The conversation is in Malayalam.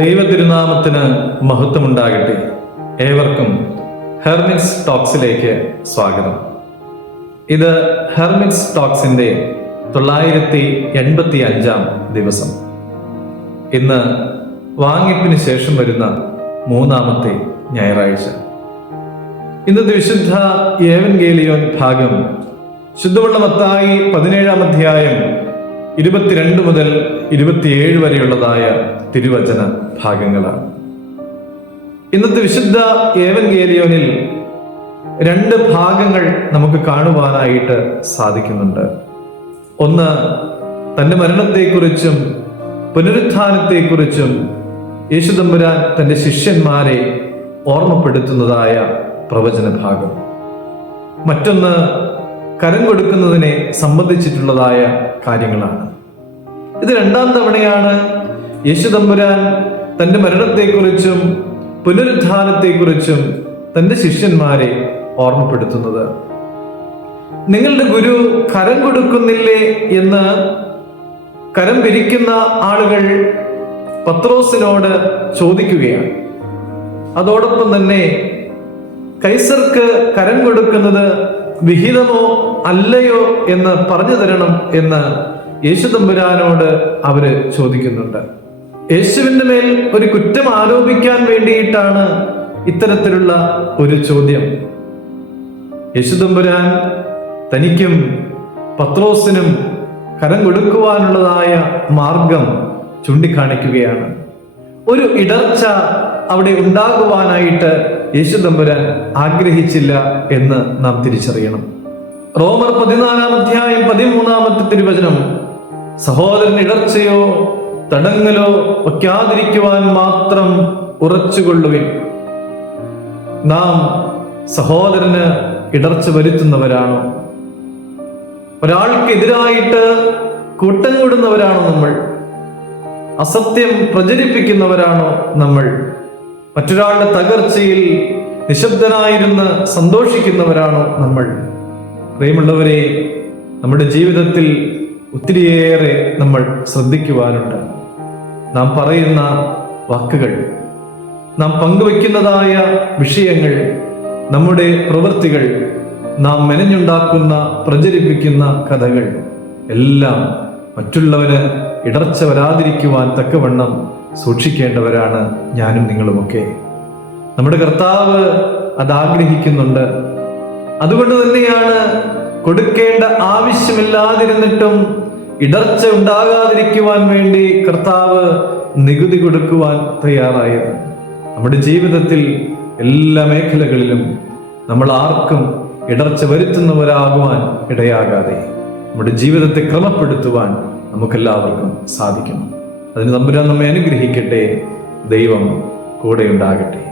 ദൈവ തിരുനാമത്തിന് മഹത്വമുണ്ടാകട്ടെ. ഏവർക്കും ഹെർമിറ്റ്സ് ടോക്സിലേക്ക് സ്വാഗതം. ഇത് ഹെർമിറ്റ്സ് ടോക്സിന്റെ 985 ദിവസം. ഇന്ന് വാങ്ങിപ്പിന് ശേഷം വരുന്ന 3-ാമത്തെ ഞായറാഴ്ച. ഇന്നത്തെ വിശുദ്ധ ഏവൻഗേലിയോൻ ഭാഗം ശുദ്ധമുള്ള മത്തായി 17-ാം അധ്യായം 22 മുതൽ 27 വരെയുള്ളതായ തിരുവചന ഭാഗങ്ങളാണ്. ഇന്നത്തെ വിശുദ്ധ ഏവൻഗേലിയോനിൽ 2 ഭാഗങ്ങൾ നമുക്ക് കാണുവാനായിട്ട് സാധിക്കുന്നുണ്ട്. ഒന്ന്, തന്റെ മരണത്തെക്കുറിച്ചും പുനരുത്ഥാനത്തെക്കുറിച്ചും യേശു തമ്പുരാൻ തന്റെ ശിഷ്യന്മാരെ ഓർമ്മപ്പെടുത്തുന്നതായ പ്രവചന ഭാഗം. മറ്റൊന്ന്, കരം കൊടുക്കുന്നതിനെ സംബന്ധിച്ചിട്ടുള്ളതായ കാര്യങ്ങളാണ്. ഇത് 2-ാം തവണയാണ് യേശു തമ്പുരാൻ തന്റെ മരണത്തെക്കുറിച്ചും പുനരുത്ഥാനത്തെക്കുറിച്ചും തന്റെ ശിഷ്യന്മാരെ ഓർമ്മപ്പെടുത്തുന്നത്. നിങ്ങളുടെ ഗുരു കരം കൊടുക്കുന്നില്ലേ എന്ന് കരം പിരിക്കുന്ന ആളുകൾ പത്രോസിനോട് ചോദിക്കുകയാണ്. അതോടൊപ്പം തന്നെ കൈസർക്ക് കരം കൊടുക്കുന്നത് വിഹിതമോ അല്ലയോ എന്ന് പറഞ്ഞു തരണം എന്ന് യേശു തമ്പുരാനോട് അവര് ചോദിക്കുന്നുണ്ട്. യേശുവിന്റെ മേൽ ഒരു കുറ്റം ആരോപിക്കാൻ വേണ്ടിയിട്ടാണ് ഇത്തരത്തിലുള്ള ഒരു ചോദ്യം. യേശു തമ്പുരാൻ തനിക്കും പത്രോസിനും കരം കൊടുക്കുവാനുള്ളതായ മാർഗം ചൂണ്ടിക്കാണിക്കുകയാണ്. ഒരു ഇടർച്ച അവിടെ ഉണ്ടാകുവാനായിട്ട് യേശു തമ്പുരാൻ ആഗ്രഹിച്ചില്ല എന്ന് നാം തിരിച്ചറിയണം. റോമർ 14-ാം അധ്യായം 13-ാമത്തെ തിരുവചനം, സഹോദരൻ ഇടർച്ചയോ തടങ്ങലോ വയ്ക്കാതിരിക്കുവാൻ മാത്രം ഉറച്ചുകൊള്ളുവിൻ. നാം സഹോദരന് ഇടർച്ച വരുത്തുന്നവരാണോ? ഒരാൾക്കെതിരായിട്ട് കൂട്ടം കൂടുന്നവരാണോ നമ്മൾ? അസത്യം പ്രചരിപ്പിക്കുന്നവരാണോ നമ്മൾ? മറ്റൊരാളുടെ തകർച്ചയിൽ നിശബ്ദനായിരുന്ന് സന്തോഷിക്കുന്നവരാണോ നമ്മൾ? പ്രിയമുള്ളവരെ, നമ്മുടെ ജീവിതത്തിൽ ഒത്തിരിയേറെ നമ്മൾ ശ്രദ്ധിക്കുവാനുണ്ട്. നാം പറയുന്ന വാക്കുകൾ, നാം പങ്കുവെക്കുന്നതായ വിഷയങ്ങൾ, നമ്മുടെ പ്രവൃത്തികൾ, നാം മെനഞ്ഞുണ്ടാക്കുന്ന പ്രചരിപ്പിക്കുന്ന കഥകൾ എല്ലാം മറ്റുള്ളവന് ഇടർച്ച വരാതിരിക്കുവാൻ തക്കവണ്ണം സൂക്ഷിക്കേണ്ടവരാണ് ഞാനും നിങ്ങളുമൊക്കെ. നമ്മുടെ കർത്താവ് അത് ആഗ്രഹിക്കുന്നുണ്ട്. അതുകൊണ്ട് തന്നെയാണ് കൊടുക്കേണ്ട ആവശ്യമില്ലാതിരുന്നിട്ടും ഇടർച്ച ഉണ്ടാകാതിരിക്കുവാൻ വേണ്ടി കർത്താവ് നികുതി കൊടുക്കുവാൻ തയ്യാറായത്. നമ്മുടെ ജീവിതത്തിൽ എല്ലാ മേഖലകളിലും നമ്മൾ ആർക്കും ഇടർച്ച വരുത്തുന്നവരാകുവാൻ ഇടയാകാതെ നമ്മുടെ ജീവിതത്തെ ക്രമപ്പെടുത്തുവാൻ നമുക്കെല്ലാവർക്കും സാധിക്കണം. അതിന് തമ്പുരാൻ നമ്മെ അനുഗ്രഹിക്കട്ടെ. ദൈവം കൂടെ ഉണ്ടാകട്ടെ.